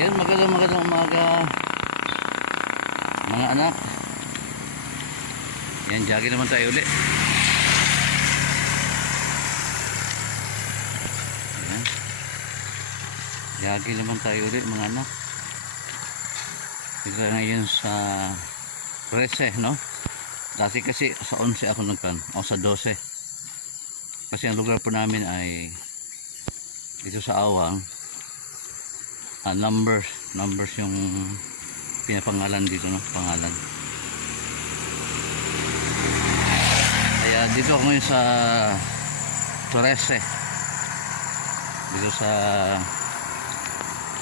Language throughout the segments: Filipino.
Yan, magandang magandang umaga. Mga anak. Yan, jogging naman tayo ulit. Yan. Jogging naman tayo ulit mga anak. Ito ngayon sa 13, no? Dati kasi sa 11 ako nagkan, o sa 12. Kasi ang lugar po namin ay dito sa Awang, ah, numbers. Numbers yung pinapangalan dito no? Pangalan. Kaya dito ako ngayon sa Torres dito sa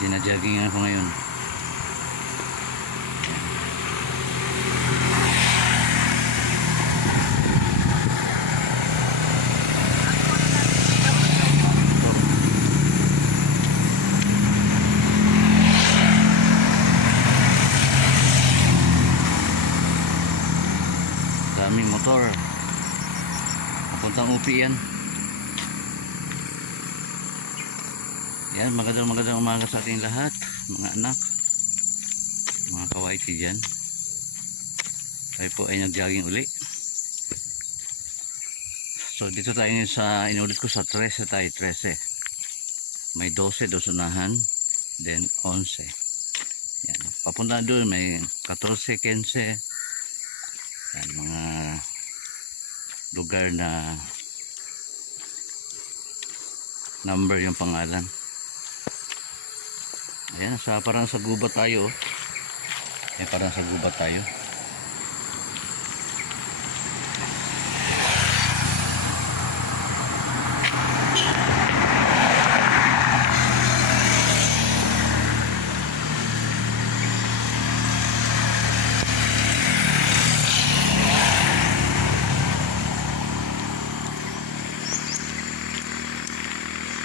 ginajaggingan ko ngayon UP yan. Yan magandang magandang umaga sa ating lahat mga anak mga kawaiti dyan. Tayo po ay nag-jogging uli. So dito tayo ngayon sa inulit ko sa 13 tayo 13 may 12 dosunahan then 11 yan papunta doon may 14 15 yan, mga lugar na number yung pangalan. Ayan, sa, parang sa gubat tayo. Eh, parang sa gubat tayo.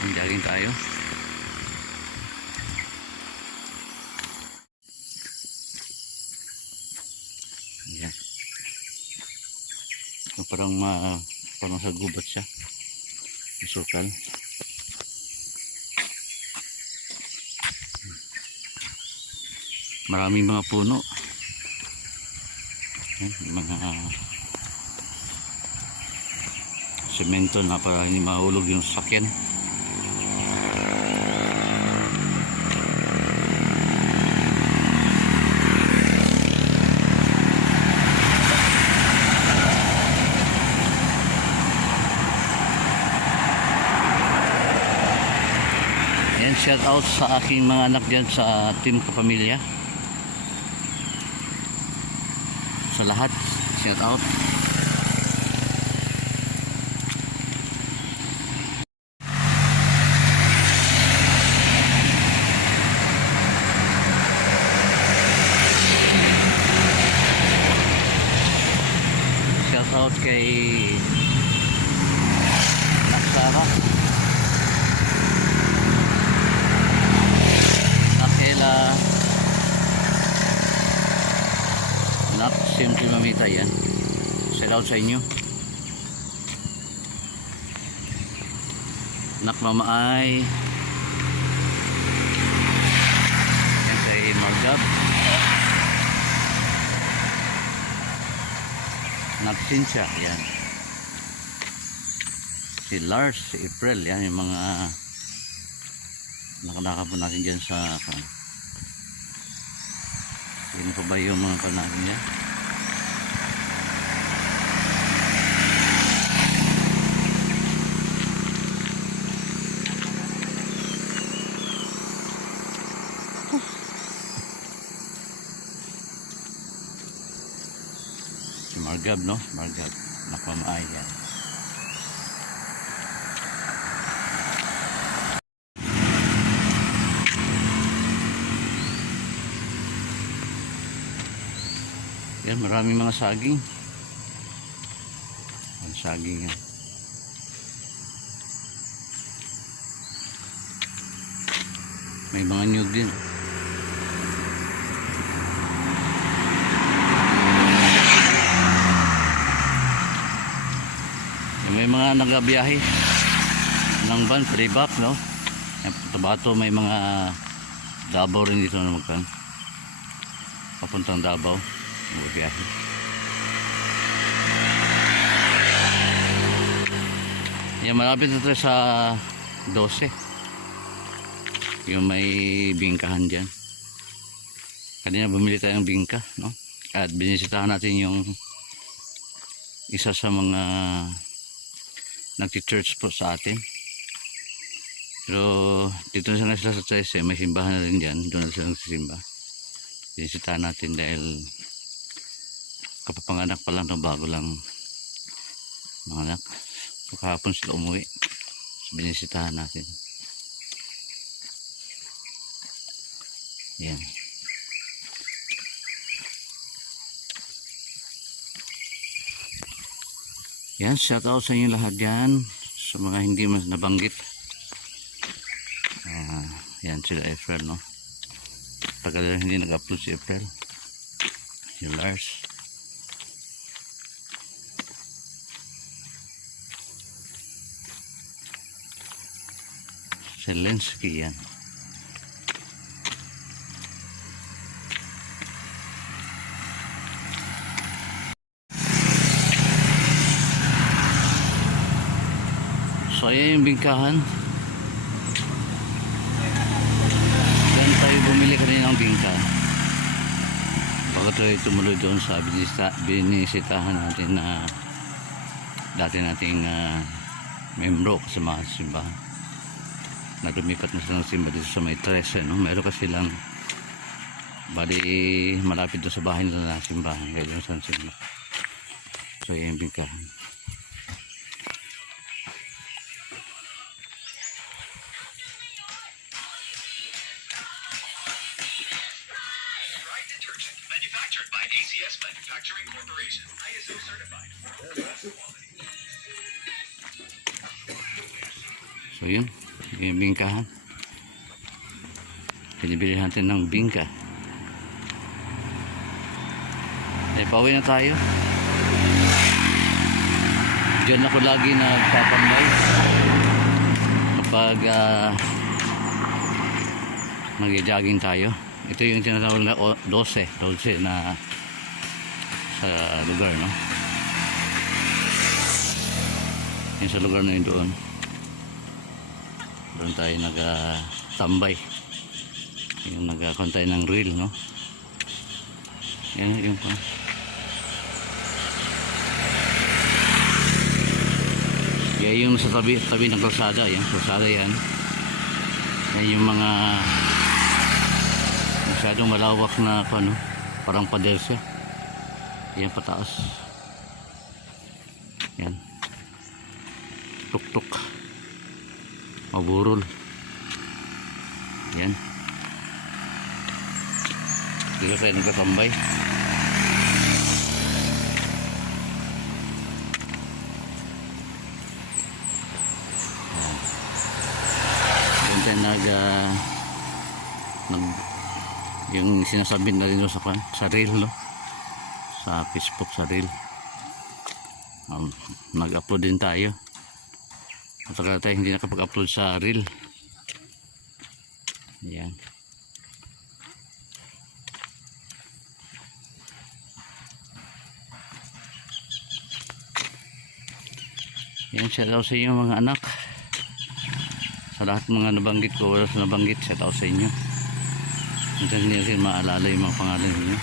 Ang jogging tayo. Ayan. So, parang ma parang sa gubat siya. Masukal. Maraming mga puno. Mga semento na para hindi mahulog yung sakyan. Shout out sa aking mga anak dyan sa team kapamilya. Sa lahat, shout out. Shout out kay Anak Sarah. Akela Nak simple mamita yan Shout out sa inyo Nak mama Yan kay Margab Nak Cynthia yan Si Lars, si April yan yung mga nakalaka po natin dyan sa. Sino pa ba yung mga kanakin niya? Si Margab, no? Margab. Nakamaay yan. Yan, maraming mga saging. Ang saging yan. May mga nyug din. Mga nagabiyahe ng van, free back, no? Yan, Tabato may mga Davao rin dito na magkan. Papuntang Davao. Magbiyahe. Yan, malapit na tayo sa 12. Yung may bingkahan dyan. Kanina bumili tayong bingka, no? At binisitahan natin yung isa sa mga nagti-church po sa atin. Pero dito na sila sa Chase, may simbahan na rin dyan. Doon na sila nagsisimba. Binisitahan natin dahil kapapanganak pa lang na bago lang mga anak. So, kahapon sila umuwi. So, binisitahan natin. Yan. Yan, shout out sa inyo lahat yan. Sa mga hindi mas nabanggit. Ah, yan sila April, no? Tagal na hindi nag-upload si April. Si Lars. Zelensky yan. Ayan yung bingkahan. Yan tayo bumili kanina ng bingka. Baka tayo tumuloy doon sa binisita, binisitahan natin na dati nating uh, membro kasama sa simbahan. Na lumipat na ng simba dito sa may 13. No? Meron kasi lang bali malapit doon sa bahay nila na simbahan. Kaya doon sa simba. So yung bingkahan. Right detergent, manufactured by ACS Manufacturing Corporation. ISO certified. So yun, yung bingkahan. Pinibili natin ng bingka. Eh, pauwi na tayo. Diyan ako lagi nagpapambay. Kapag uh, mag-jogging tayo. Ito yung tinatawag na o- 12, 12 na sa lugar, no? Yung sa lugar na yun doon doon tayo nag-tambay. Yung nag-contay ng reel no? Yan yun pa. Yan yung sa tabi, tabi ng kalsada yan kalsada yan. Yan yung mga masyadong malawak na ano, parang pader siya yan pataas. Yan. Tuk-tuk maburol. Yan. Dito tayo nagkatambay. Yan tayo nag ah, nag yung sinasabi na rin sa sa reel no sa Facebook sa reel um, nag-upload din tayo Matagal tayo hindi nakapag-upload sa reel. Yan. Yan, shout out sa inyo mga anak. Sa lahat mga nabanggit ko, wala sa nabanggit, shout out sa inyo. Minsan hindi natin maalala yung mga pangalan ninyo.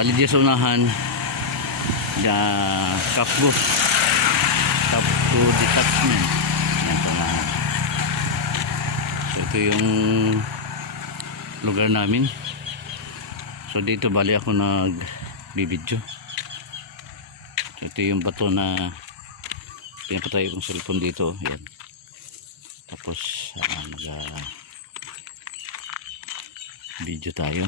Bali di sa unahan the Kapgo Kapgo Detachment yan sa unahan so ito yung lugar namin so dito bali ako nag bibidyo ito yung bato na pinapatay kong cellphone dito yan tapos uh, nag ah, video tayo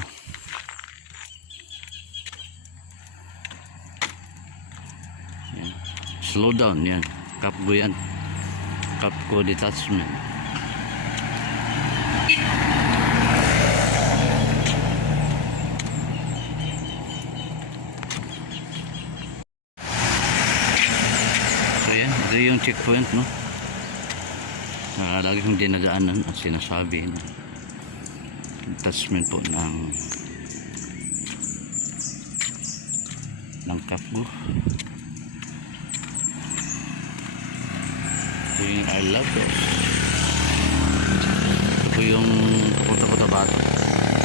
Yan. Slow down yan. Kapgo yan. Kapgo detachment. So yan, ito yung checkpoint, no? Na lagi kong dinadaanan at sinasabi na attachment po ng ng kapgo. Ito yung I love this. Ito po yung papunta ko Tabato.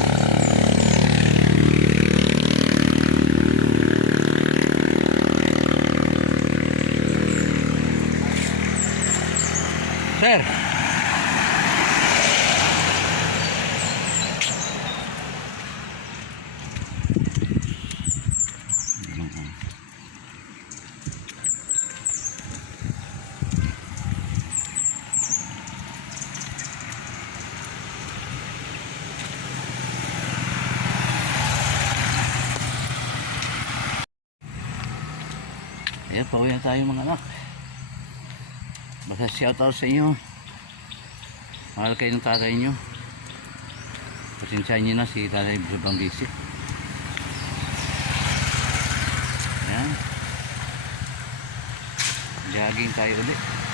Sir! Ayan, pauwi tayo mga anak. Basta shout out sa inyo. Mahal kayo ng tatay nyo. Pasensyahan nyo na si tatay sobrang busy. Ayan. Jogging tayo ulit.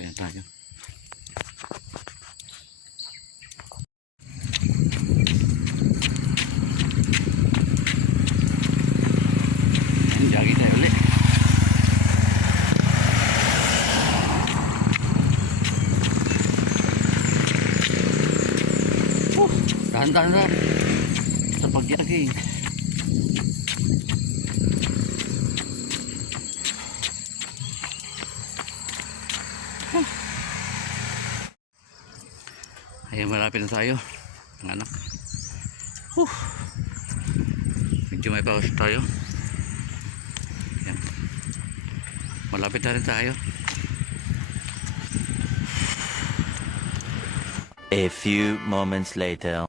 Pauwi na tayo. Jogging tayo ulit. Oh, dahan-dahan na sa pag-jogging. Ayan, malapit na tayo. Ang anak. Whew. Medyo may pause tayo. Ayan. Malapit na rin tayo. A few moments later.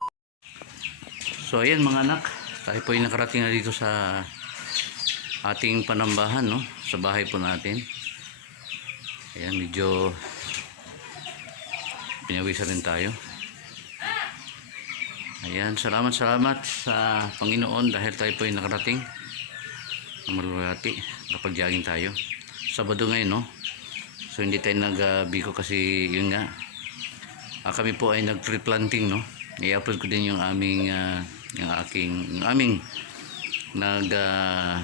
So ayan mga anak, tayo po ay nakarating na dito sa ating panambahan, no? Sa bahay po natin. Ayan, medyo pinawisan rin tayo. Ayan, salamat salamat sa Panginoon dahil tayo po ay nakarating. Malulati, kapag-jogging tayo. Sabado ngayon, no? So hindi tayo nag-biko kasi yun nga. Ah, kami po ay nag-tree planting, no? I-upload ko din yung aming ah, yung aking yung aming nag ah,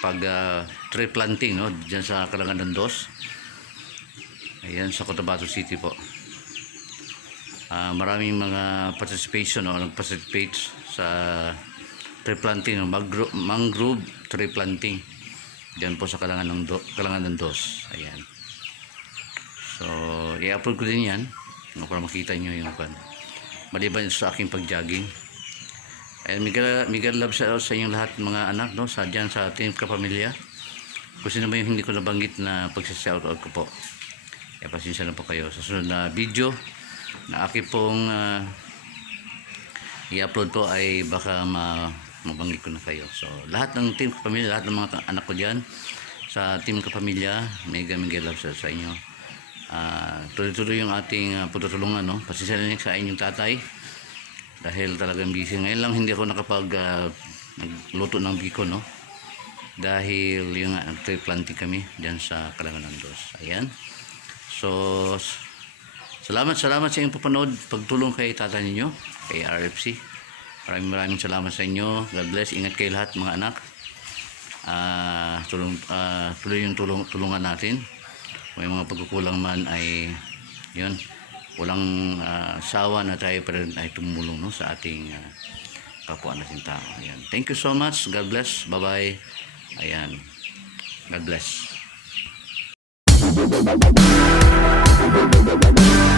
pag ah, tree planting, no? Diyan sa Kalangan ng Dos. Ayan sa Cotabato City po. Ah, maraming mga participation no, nag-participate sa tree planting, mangrove, mangrove tree planting. Diyan po sa Kalangan ng Do, Kalangan ng Dos. Ayan. So, i-upload ko din 'yan no, para makita niyo yung kan. Maliban sa aking pag-jogging. Ayan, Miguel, Miguel love sa, sa inyong lahat mga anak no, sa dyan sa ating kapamilya. Kung sino yung hindi ko nabanggit na pag-shout out ko po. Eh, pasensya na po kayo. Sa sunod na video na aking pong ah, i-upload po ay baka ma mabanggit ko na kayo. So, lahat ng team kapamilya, lahat ng mga anak ko dyan, sa team kapamilya, mega mega love sa, sa inyo. Ah, tuloy-tuloy yung ating uh, pagtutulungan, no? Pasensya na sa inyong tatay dahil talagang busy. Ngayon lang hindi ako nakapag ah, nagluto ng biko, no? Dahil yung uh, planting kami dyan sa Kalangan ng Dos. Ayan. So, salamat, salamat sa inyong papanood. Pagtulong kay tatay ninyo, kay RFC. Maraming maraming salamat sa inyo. God bless. Ingat kayo lahat mga anak. Ah, tulong, ah, tuloy yung tulong, tulungan natin. May mga pagkukulang man ay yun, walang ah, sawa na tayo pa rin ay tumulong no, sa ating ah, kapwa nating tao. Ayan. Thank you so much. God bless. Bye-bye. Ayan. God bless.